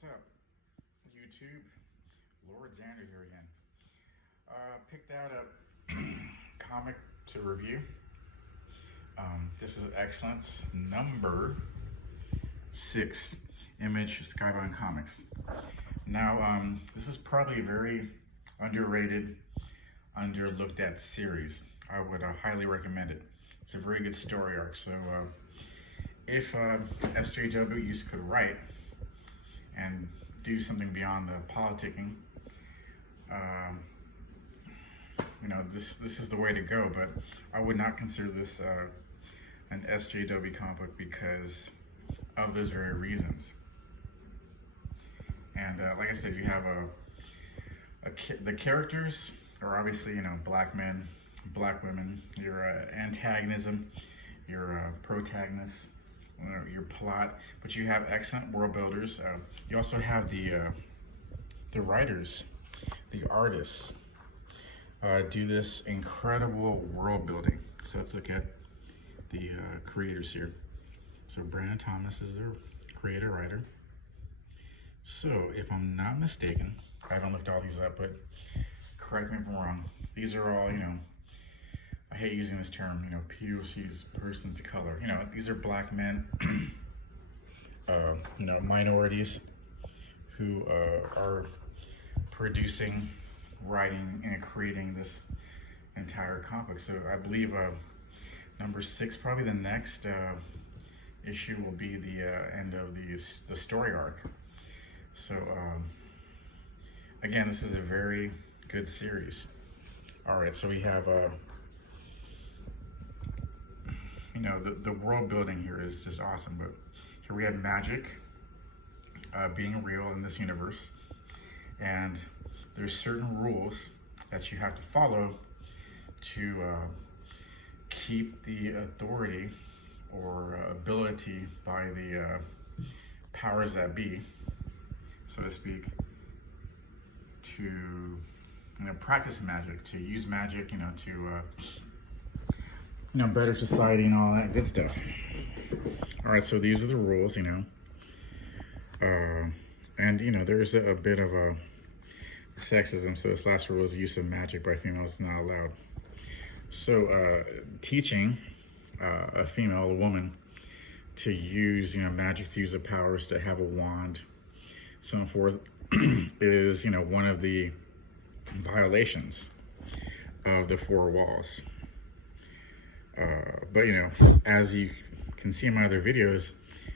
What's up, YouTube? Lord Xander here again. Picked out a comic to review. This is Excellence number 6, Image Skybound Comics. Now, this is probably a very underrated, underlooked at series. I would highly recommend it. It's a very good story arc. So, if SJWs could write and do something beyond the politicking, um, this is the way to go. But I would not consider this an SJW comic book because of those very reasons. And like I said, you have the characters are obviously black men, black women. Your antagonism, your protagonist, your plot, but you have excellent world builders. You also have the writers, the artists do this incredible world building. So let's look at the creators here. So Brandon Thomas is their creator writer. So if I'm not mistaken, I haven't looked all these up, but correct me if I'm wrong. These are all, I hate using this term, POCs, persons of color. These are black men, minorities who are producing, writing, and creating this entire comic book. So I believe number 6, probably the next issue, will be the end of the story arc. So again, this is a very good series. All right, so we have the world building here is just awesome. But here we have magic being real in this universe, and there's certain rules that you have to follow to keep the authority or ability by the powers that be, so to speak, to practice magic, to use magic, to better society and all that good stuff. All right, so these are the rules, and there's a bit of a sexism. So this last rule is use of magic by females is not allowed. So teaching a female, a woman, to use magic, to use the powers, to have a wand, so on forth, is one of the violations of the 4 walls. But as you can see in my other videos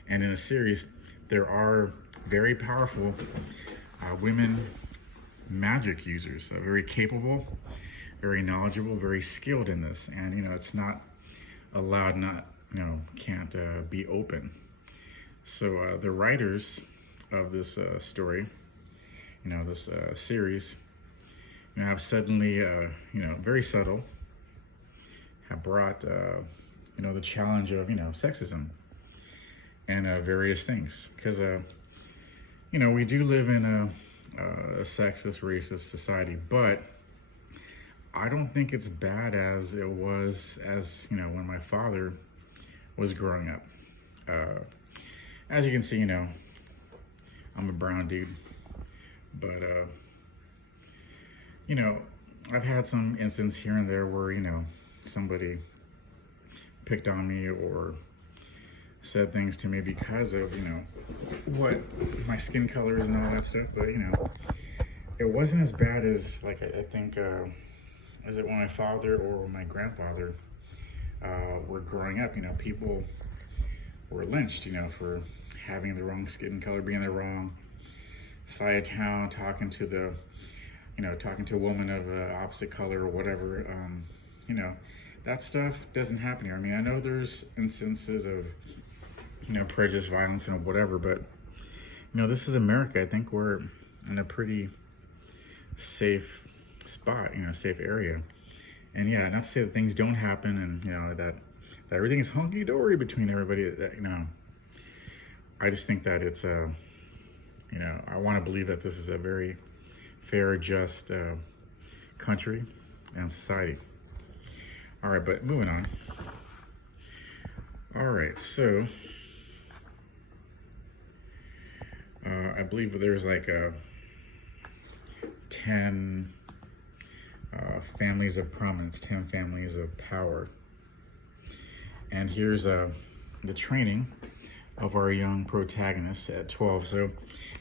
and in the series, there are very powerful women magic users, very capable, very knowledgeable, very skilled in this, and it's not allowed, not can't be open. So the writers of this story, this series, have suddenly, very subtle, have brought the challenge of sexism and various things, because we do live in a sexist, racist society, but I don't think it's bad as it was, when my father was growing up. As you can see, I'm a brown dude, but I've had some instances here and there where somebody picked on me or said things to me because of what my skin color is and all that stuff. But it wasn't as bad as, like, I think as it when my father or my grandfather were growing up. People were lynched for having the wrong skin color, being the wrong side of town, talking to a woman of opposite color or whatever. That stuff doesn't happen here. I mean, I know there's instances of prejudice, violence, and whatever, but this is America. I think we're in a pretty safe spot, safe area. And yeah, not to say that things don't happen, and that everything is hunky dory between everybody. That I just think that it's I want to believe that this is a very fair, just country and society. All right, but moving on. All right, so I believe there's like 10 families of prominence, 10 families of power. And here's the training of our young protagonist at 12. So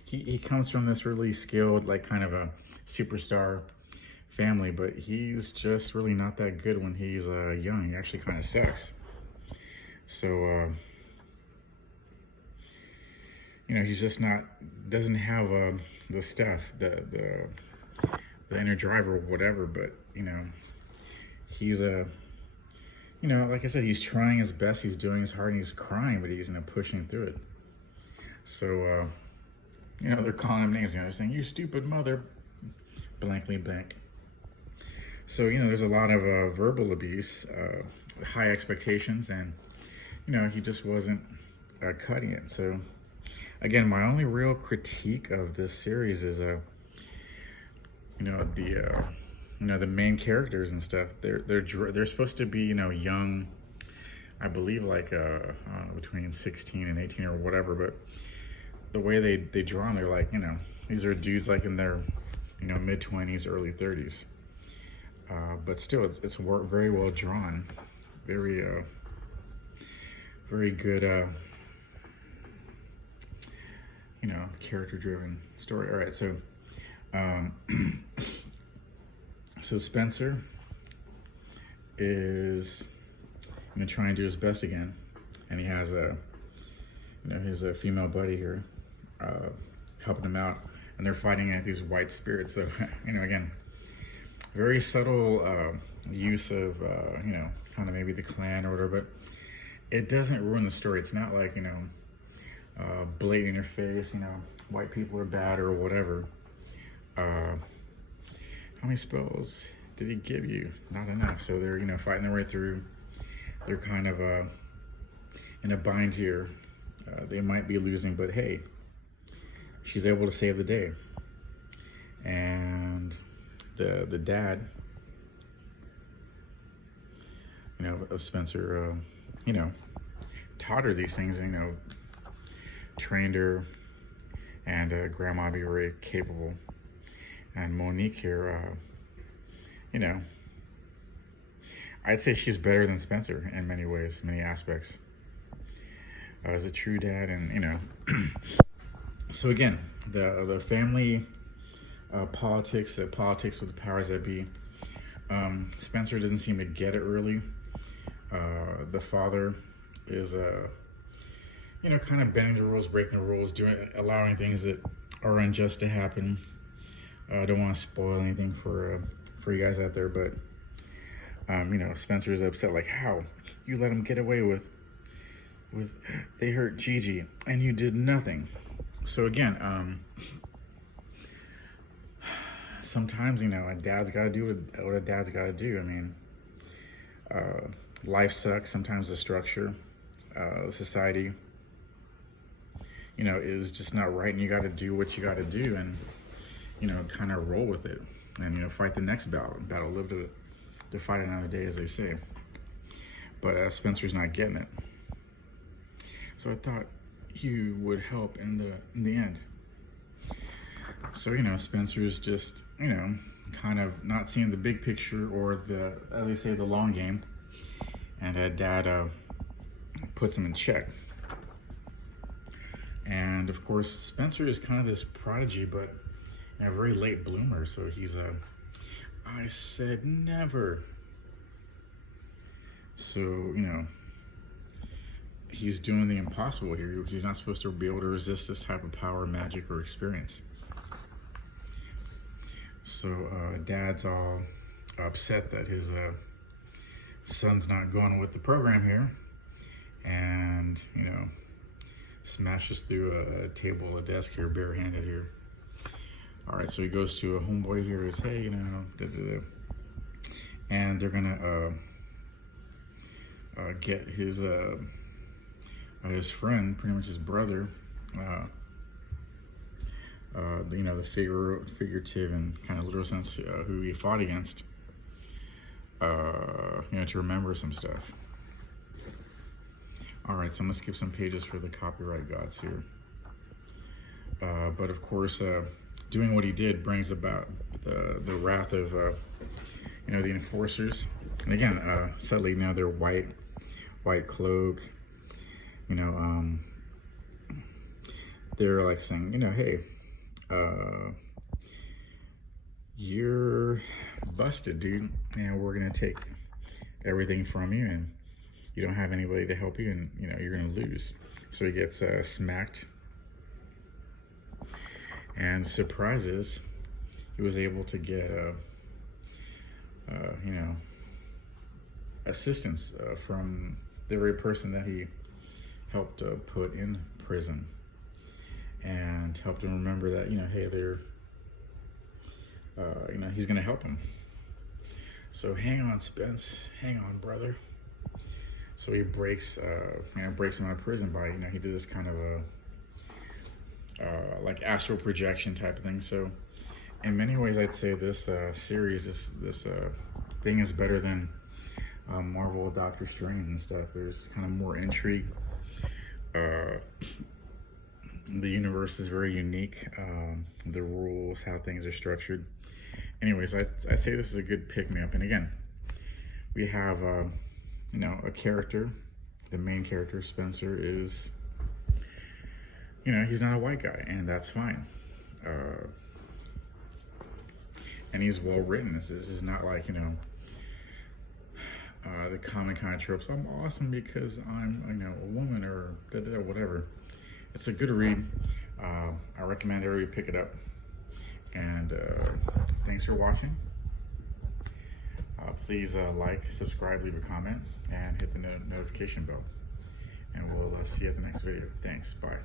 he comes from this really skilled, like kind of a superstar family, but he's just really not that good when he's young. He actually kind of sucks. So, he's just not, doesn't have the stuff, the inner drive or whatever, but, he's like I said, he's trying his best, he's doing his hard, and he's crying, but he's, pushing through it. So, they're calling him names, they're saying, "You stupid mother," blankly blank. So, there's a lot of verbal abuse, high expectations, and, he just wasn't cutting it. So, again, my only real critique of this series is, the main characters and stuff. They're supposed to be, young, I believe, like, between 16 and 18 or whatever, but the way they draw them, they're like, these are dudes like in their, mid-20s, early 30s. But still, it's very well drawn, very good, character-driven story. All right, so so Spencer is going to try and do his best again, and he has his female buddy here helping him out, and they're fighting at these white spirits. So again, very subtle use of kind of maybe the clan or whatever, but it doesn't ruin the story. It's not like blatant in your face, white people are bad or whatever. How many spells did he give you? Not enough. So they're fighting their way through. They're kind of in a bind here. They might be losing, but hey, she's able to save the day. And the dad, of Spencer, taught her these things, trained her, and grandma be very capable. And Monique here, I'd say she's better than Spencer in many ways, many aspects. As a true dad, and so again, the family politics, the politics with the powers that be. Spencer doesn't seem to get it really. The father is, kind of bending the rules, breaking the rules, allowing things that are unjust to happen. I don't want to spoil anything for you guys out there, but Spencer is upset, like, how you let him get away with they hurt Gigi and you did nothing. So again, sometimes a dad's got to do what a dad's got to do. I mean, life sucks. Sometimes the structure, society, is just not right, and you got to do what you got to do, and kind of roll with it, and fight the next battle, live to fight another day, as they say. But Spencer's not getting it. So I thought you would help in the end. So Spencer's just kind of not seeing the big picture, or as they say, the long game, and dad puts him in check. And of course, Spencer is kind of this prodigy, but a very late bloomer. So he's I said never. So he's doing the impossible here. He's not supposed to be able to resist this type of power, magic, or experience. So dad's all upset that his son's not going with the program here, and smashes through a table, a desk here, barehanded here. All right, so he goes to a homeboy here, is, hey, and they're gonna get his friend, pretty much his brother, the figurative and kind of literal sense, who he fought against, to remember some stuff. All right, so I'm gonna skip some pages for the copyright gods here. But of course, doing what he did brings about the wrath of the enforcers. And again, sadly now they're white cloak. You know, they're like saying, hey, you're busted, dude, and we're gonna take everything from you, and you don't have anybody to help you, and you're gonna lose. So he gets smacked, and surprises, he was able to get assistance from the very person that he helped put in prison, and helped him remember that hey, they're he's gonna help him. So hang on, Spence, hang on, brother. So he breaks him out of prison by he did this kind of a like astral projection type of thing. So in many ways, I'd say this series, this thing is better than Marvel Doctor Strange and stuff. There's kind of more intrigue. The universe is very unique. The rules, how things are structured. Anyways, I say this is a good pick-me-up. And again, we have a character. The main character, Spencer, is he's not a white guy, and that's fine. And he's well written. This is not like the common kind of tropes. I'm awesome because I'm a woman, or whatever. It's a good read. I recommend everybody pick it up. And thanks for watching. Please like, subscribe, leave a comment, and hit the notification bell. And we'll see you at the next video. Thanks. Bye.